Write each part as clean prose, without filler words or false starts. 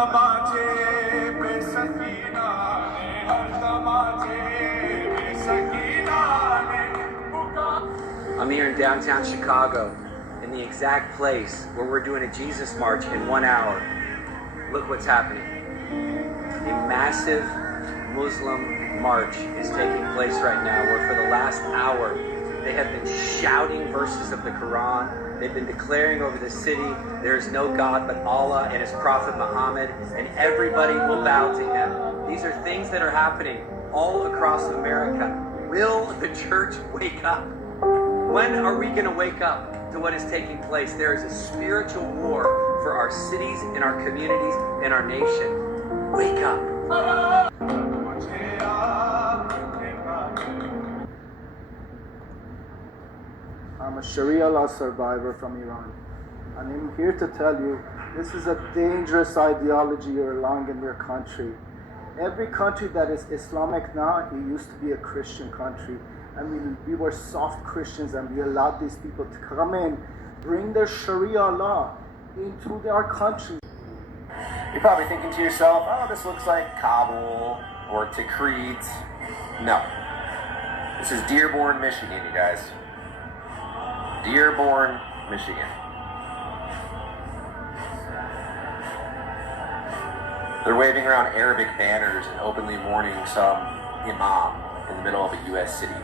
I'm here in downtown Chicago, in the exact place where we're doing a Jesus March in 1 hour. Look what's happening. A massive Muslim march is taking place right now, where for the last hour they have been shouting verses of the Quran. They've been declaring over the city, there is no God but Allah and His Prophet Muhammad, and everybody will bow to Him. These are things that are happening all across America. Will the church wake up? When are we going to wake up to what is taking place? There is a spiritual war for our cities and our communities and our nation. Wake up. I'm a Sharia law survivor from Iran, and I'm here to tell you this is a dangerous ideology you're allowing in your country. Every country that is Islamic now, it used to be a Christian country, and we were soft Christians, and we allowed these people to come in, bring their Sharia law into our country. You're probably thinking to yourself, oh, this looks like Kabul or Tikrit. No. This is Dearborn, Michigan, you guys. Dearborn, Michigan. They're waving around Arabic banners and openly mourning some imam in the middle of a U.S. city.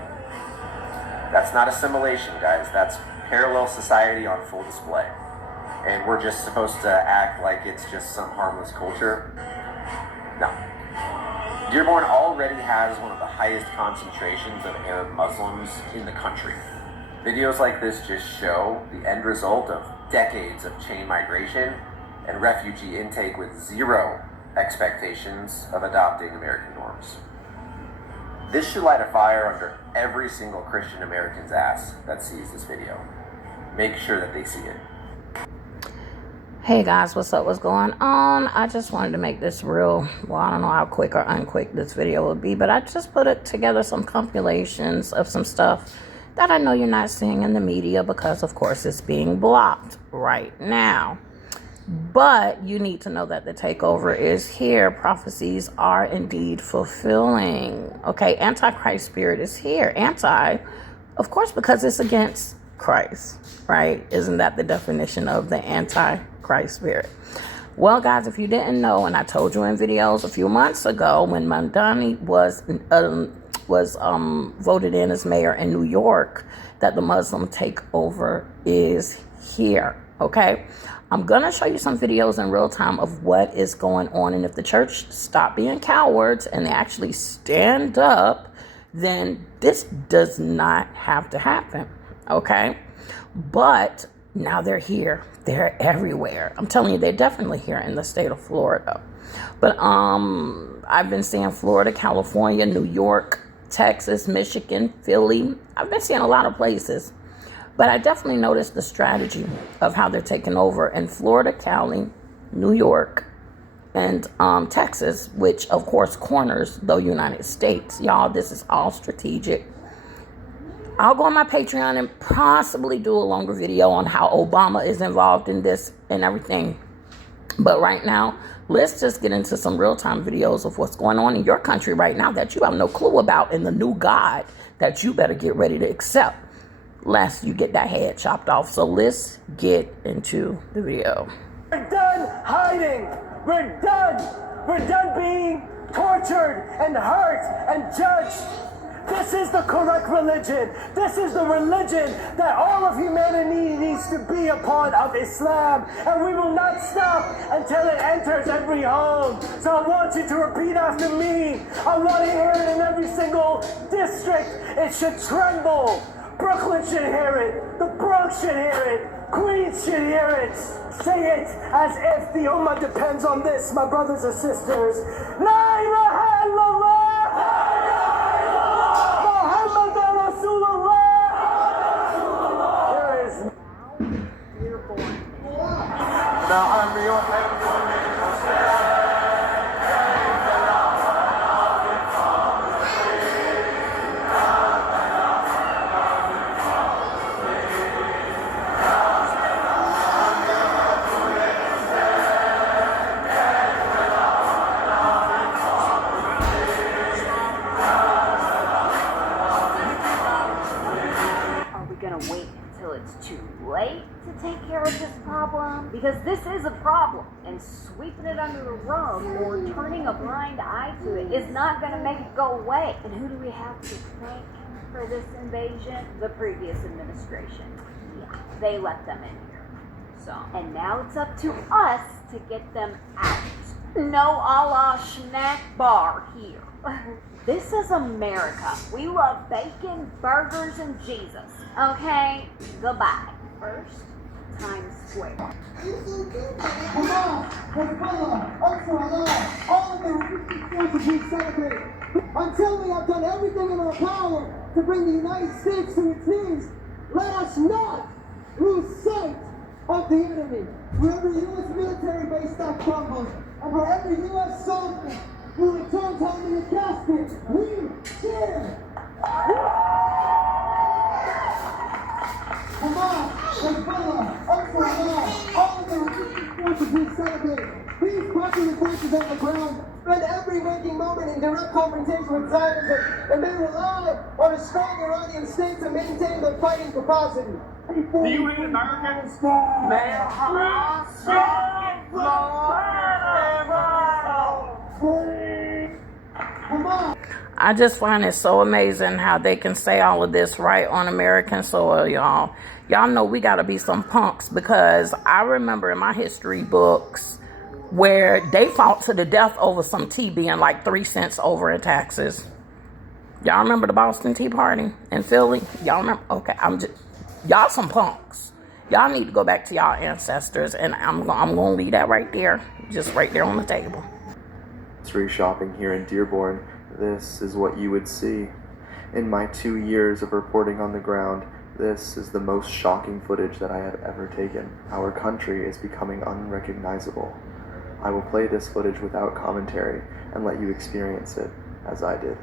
That's not assimilation, guys. That's parallel society on full display. And we're just supposed to act like it's just some harmless culture. No. Dearborn already has one of the highest concentrations of Arab Muslims in the country. Videos like this just show the end result of decades of chain migration and refugee intake with zero expectations of adopting American norms. This should light a fire under every single Christian American's ass that sees this video. Make sure that they see it. Hey guys, what's up? What's going on? I just wanted to make this real, well, I don't know how quick or unquick this video will be, but I just put it together some compilations of some stuff that I know you're not seeing in the media because, of course, it's being blocked right now. But you need to know that the takeover is here. Prophecies are indeed fulfilling. Okay, Antichrist spirit is here. Anti, of course, because it's against Christ, right? Isn't that the definition of the Antichrist spirit? Well, guys, if you didn't know, and I told you in videos a few months ago when Mandani was voted in as mayor in New York, that the Muslim takeover is here. Okay, I'm gonna show you some videos in real time of what is going on, and if the church stop being cowards and they actually stand up, then this does not have to happen. Okay, but now they're here. They're everywhere. I'm telling you, they're definitely here in the state of Florida. But I've been seeing Florida, California, New York, Texas, Michigan, Philly. I've been seeing a lot of places. But I definitely noticed the strategy of how they're taking over in Florida, Cali, New York, and Texas, which, of course, corners the United States. Y'all, this is all strategic. I'll go on my Patreon and possibly do a longer video on how Obama is involved in this and everything. But right now, let's just get into some real-time videos of what's going on in your country right now that you have no clue about, and the new God that you better get ready to accept, lest you get that head chopped off. So let's get into the video. We're done hiding. We're done. We're done being tortured and hurt and judged. This is the correct religion. This is the religion that all of humanity needs to be a part of, Islam. And we will not stop until it enters every home. So I want you to repeat after me. I want to hear it in every single district. It should tremble. Brooklyn should hear it. The Bronx should hear it. Queens should hear it. Say it as if the Ummah depends on this, my brothers and sisters. La ilaha illallah. take care of this problem? Because this is a problem, and sweeping it under the rug or turning a blind eye to it is not going to make it go away. And who do we have to thank for this invasion? The previous administration. Yeah, they let them in here. So, and now it's up to us to get them out. No a la snack bar here. This is America. We love bacon, burgers, and Jesus. Okay? Goodbye. First, Times Square. Allah, Hezbollah, Ansarullah, all of the forces we celebrate. Until we have done everything in our power to bring the United States to its knees, let us not lose sight of the enemy. For every U.S. military base that crumbles, and for every U.S. soldier who returns home in a casket, we cheer. Hamas, Hezbollah, Ansarullah, all of the resistance forces we celebrate. These popular forces on the ground spend every waking moment in direct confrontation with Zionism, and they rely on a strong Iranian state to maintain their fighting capacity. Do you read American? I just find it so amazing how they can say all of this right on American soil, y'all. Y'all know we got to be some punks, because I remember in my history books where they fought to the death over some tea being like 3 cents over in taxes. Y'all remember the Boston Tea Party in Philly? Y'all remember? Okay, y'all some punks. Y'all need to go back to y'all ancestors, and I'm going to leave that right there, just right there on the table. Grocery shopping here in Dearborn, this is what you would see. In my 2 years of reporting on the ground, this is the most shocking footage that I have ever taken. Our country is becoming unrecognizable. I will play this footage without commentary and let you experience it as I did.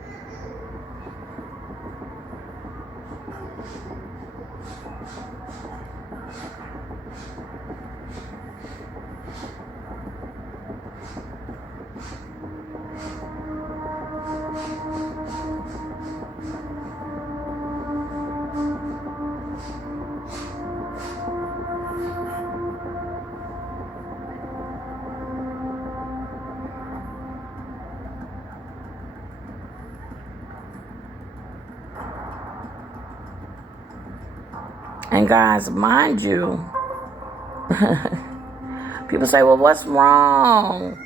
And guys, mind you, people say, well, what's wrong?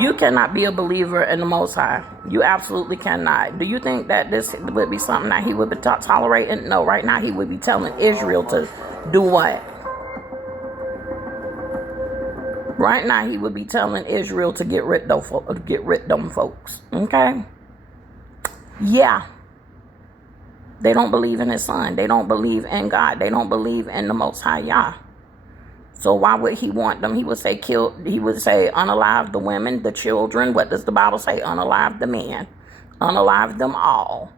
You cannot be a believer in the Most High. You absolutely cannot. Do you think that this would be something that he would be tolerating? No, right now he would be telling Israel to do what? Right now he would be telling Israel to get rid of them folks. Okay? Yeah. They don't believe in his son. They don't believe in God. They don't believe in the Most High Yah. So why would he want them? He would say he would say unalive the women, the children. What does the Bible say? Unalive the men. Unalive them all.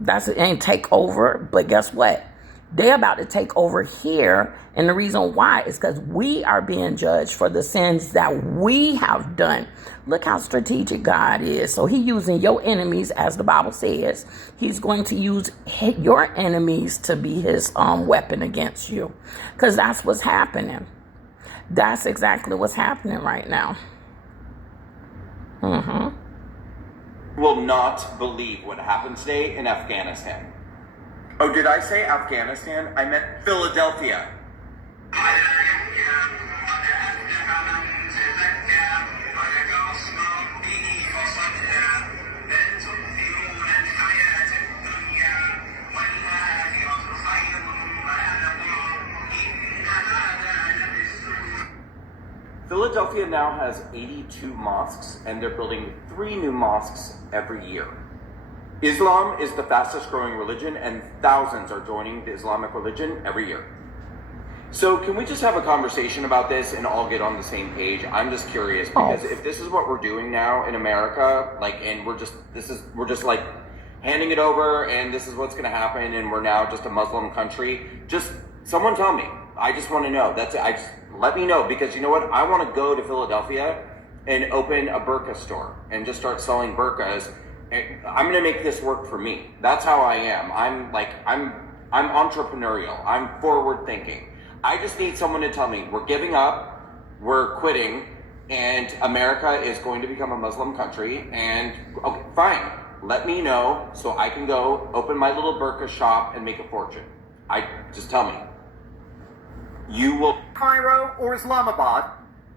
That's it. And take over. But guess what? They're about to take over here. And the reason why is because we are being judged for the sins that we have done. Look how strategic God is. So he's using your enemies, as the Bible says. He's going to use your enemies to be his weapon against you. Because that's what's happening. That's exactly what's happening right now. Will not believe what happened today in Afghanistan. Oh, did I say Afghanistan? I meant Philadelphia. Philadelphia now has 82 mosques, and they're building 3 new mosques every year. Islam is the fastest growing religion, and thousands are joining the Islamic religion every year. So can we just have a conversation about this and all get on the same page? I'm just curious, because if this is what we're doing now in America, like, and we're just like handing it over, and this is what's going to happen, and we're now just a Muslim country. Just someone tell me. I just want to know. Let me know, because you know what? I want to go to Philadelphia and open a burqa store and just start selling burqas. I'm going to make this work for me. That's how I am. I'm entrepreneurial. I'm forward thinking. I just need someone to tell me we're giving up, we're quitting, and America is going to become a Muslim country, and okay, fine. Let me know so I can go open my little burqa shop and make a fortune. Just tell me. You will. Cairo or Islamabad,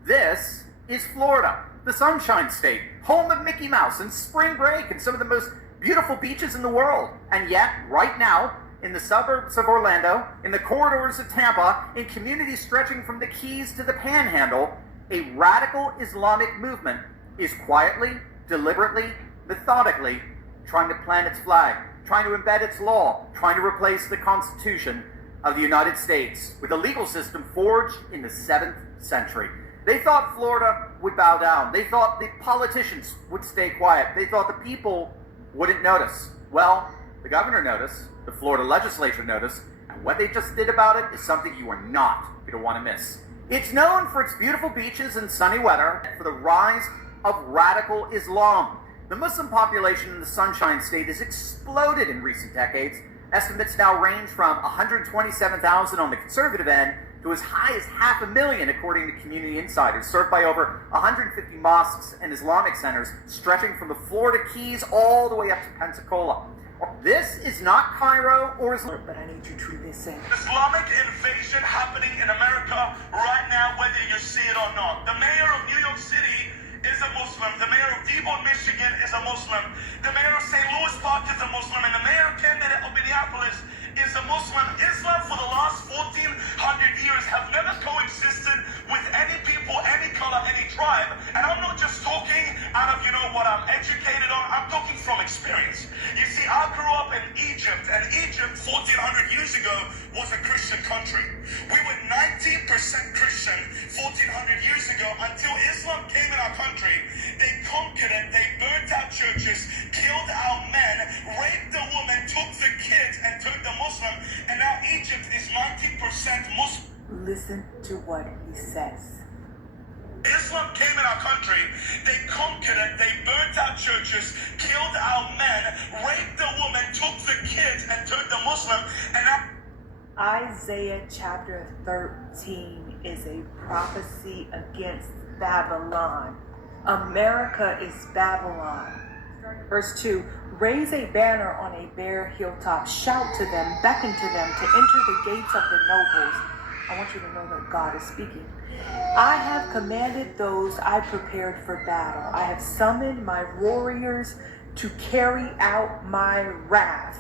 this is Florida, the Sunshine State, home of Mickey Mouse and spring break and some of the most beautiful beaches in the world. And yet, right now, in the suburbs of Orlando, in the corridors of Tampa, in communities stretching from the Keys to the Panhandle, a radical Islamic movement is quietly, deliberately, methodically trying to plant its flag, trying to embed its law, trying to replace the Constitution of the United States with a legal system forged in the 7th century. They thought Florida would bow down. They thought the politicians would stay quiet. They thought the people wouldn't notice. Well, the governor noticed, the Florida legislature noticed, and what they just did about it is something you are not going to want to miss. It's known for its beautiful beaches and sunny weather, and for the rise of radical Islam. The Muslim population in the Sunshine State has exploded in recent decades. Estimates now range from 127,000 on the conservative end to as high as 500,000 according to community insiders, served by over 150 mosques and Islamic centers stretching from the Florida Keys all the way up to Pensacola. This is not Cairo or Islam, but I need you to listen. Islamic invasion happening in America right now, whether you see it or not. The mayor of New York City is a Muslim. The mayor of Dearborn, Michigan is a Muslim. The mayor of St. Louis Park is a Muslim. And the mayor candidate of Minneapolis is a Muslim. Islam for the last 1,400 years have never coexisted with any people, any color, any tribe. And I'm not just talking out of, what I'm educated on. I'm talking from experience. You see, I grew up in Egypt, and Egypt 1,400 years ago was a Christian country. We were 90% Christian 1,400 years ago until Islam came in our country. They conquered it, they burnt our churches, killed our men, raped the women, took the kids, and turned them Muslim. And now Egypt is 90% Muslim. Listen to what he says. Islam came in our country, they conquered it, they burnt our churches, killed our men, raped the women, took the kids, and turned them Muslim. And now Isaiah chapter 13 is a prophecy against Babylon. America is Babylon. Verse 2, raise a banner on a bare hilltop, shout to them, beckon to them to enter the gates of the nobles. I want you to know that God is speaking. I have commanded those I prepared for battle. I have summoned my warriors to carry out my wrath.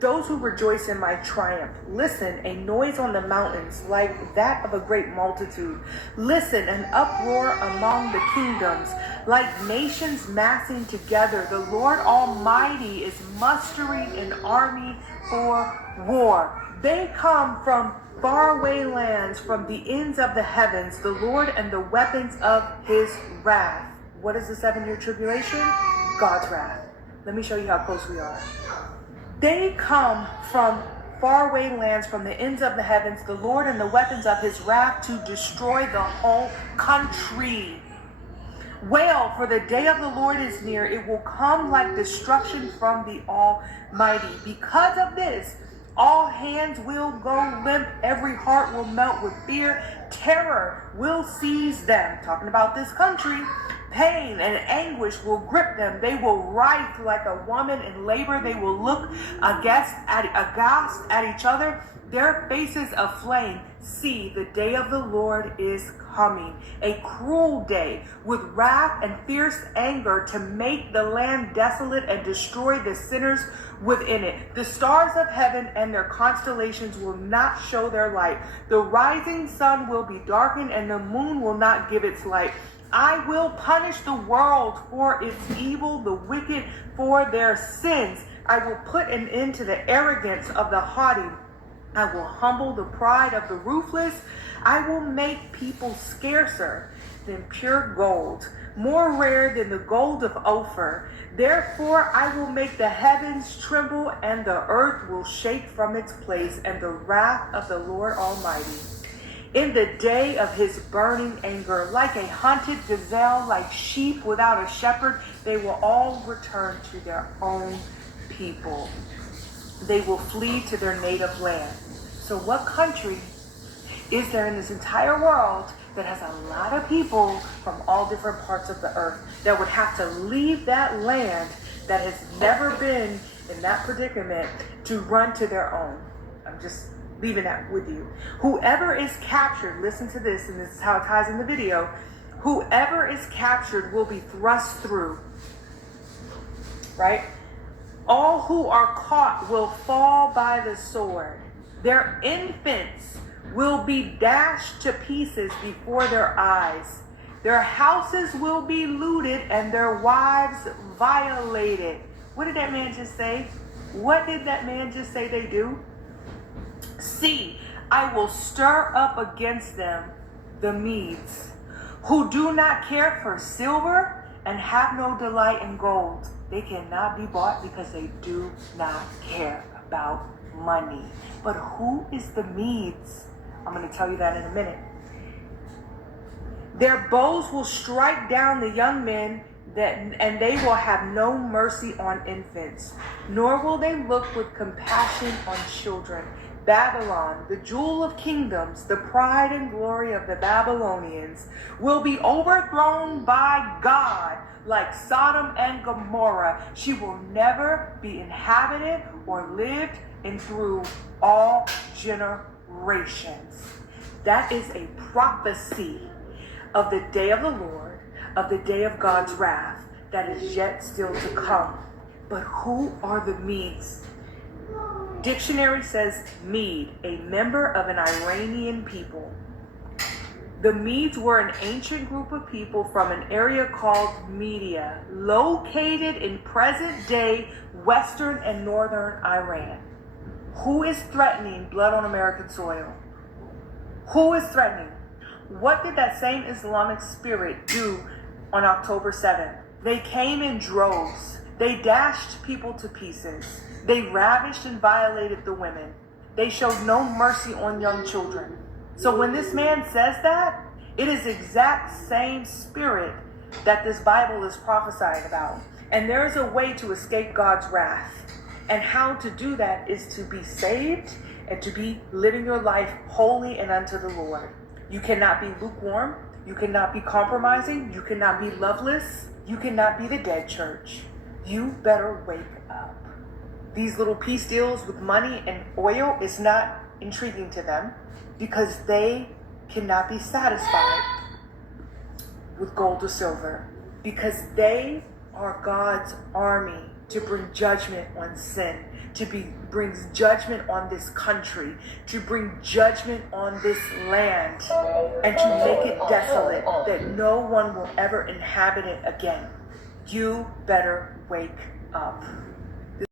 Those who rejoice in my triumph. Listen, a noise on the mountains like that of a great multitude. Listen, an uproar among the kingdoms, like nations massing together. The Lord Almighty is mustering an army for war. They come from faraway lands, from the ends of the heavens, the Lord and the weapons of his wrath. What is the 7-year tribulation? God's wrath. Let me show you how close we are. They come from faraway lands, from the ends of the heavens, the Lord and the weapons of his wrath, to destroy the whole country. Wail, for the day of the Lord is near. It will come like destruction from the Almighty. Because of this, all hands will go limp. Every heart will melt with fear. Terror will seize them. Talking about this country. Pain and anguish will grip them. They will writhe like a woman in labor. They will look aghast at each other, their faces aflame. See, the day of the Lord is coming, a cruel day with wrath and fierce anger, to make the land desolate and destroy the sinners within it. The stars of heaven and their constellations will not show their light. The rising sun will be darkened, and the moon will not give its light. I will punish the world for its evil, the wicked for their sins. I will put an end to the arrogance of the haughty. I will humble the pride of the ruthless. I will make people scarcer than pure gold, more rare than the gold of Ophir. Therefore I will make the heavens tremble, and the earth will shake from its place, and the wrath of the Lord Almighty. In the day of his burning anger, like a hunted gazelle, like sheep without a shepherd, they will all return to their own people. They will flee to their native land. So what country is there in this entire world that has a lot of people from all different parts of the earth that would have to leave that land that has never been in that predicament to run to their own. I'm just leaving that with you. Whoever is captured, listen to this, and this is how it ties in the video. Whoever is captured will be thrust through, right? All who are caught will fall by the sword. Their infants will be dashed to pieces before their eyes. Their houses will be looted and their wives violated. What did that man just say? What did that man just say they do? See, I will stir up against them the Medes, who do not care for silver and have no delight in gold. They cannot be bought because they do not care about money. But who is the Medes? I'm going to tell you that in a minute. Their bows will strike down the young men, and they will have no mercy on infants, nor will they look with compassion on children. Babylon, the jewel of kingdoms, the pride and glory of the Babylonians, will be overthrown by God like Sodom and Gomorrah. She will never be inhabited or lived in through all generations. That is a prophecy of the day of the Lord, of the day of God's wrath that is yet still to come. But who are the Medes? Dictionary says Mede, a member of an Iranian people. The Medes were an ancient group of people from an area called Media, located in present-day western and northern Iran. Who is threatening blood on American soil? Who is threatening? What did that same Islamic spirit do on October 7th? They came in droves. They dashed people to pieces. They ravished and violated the women. They showed no mercy on young children. So when this man says that, it is the exact same spirit that this Bible is prophesying about. And there is a way to escape God's wrath. And how to do that is to be saved and to be living your life holy and unto the Lord. You cannot be lukewarm. You cannot be compromising. You cannot be loveless. You cannot be the dead church. You better wake up. These little peace deals with money and oil is not intriguing to them because they cannot be satisfied with gold or silver, because they are God's army to bring judgment on sin, bring judgment on this country, to bring judgment on this land, and to make it desolate, that no one will ever inhabit it again. You better wake up.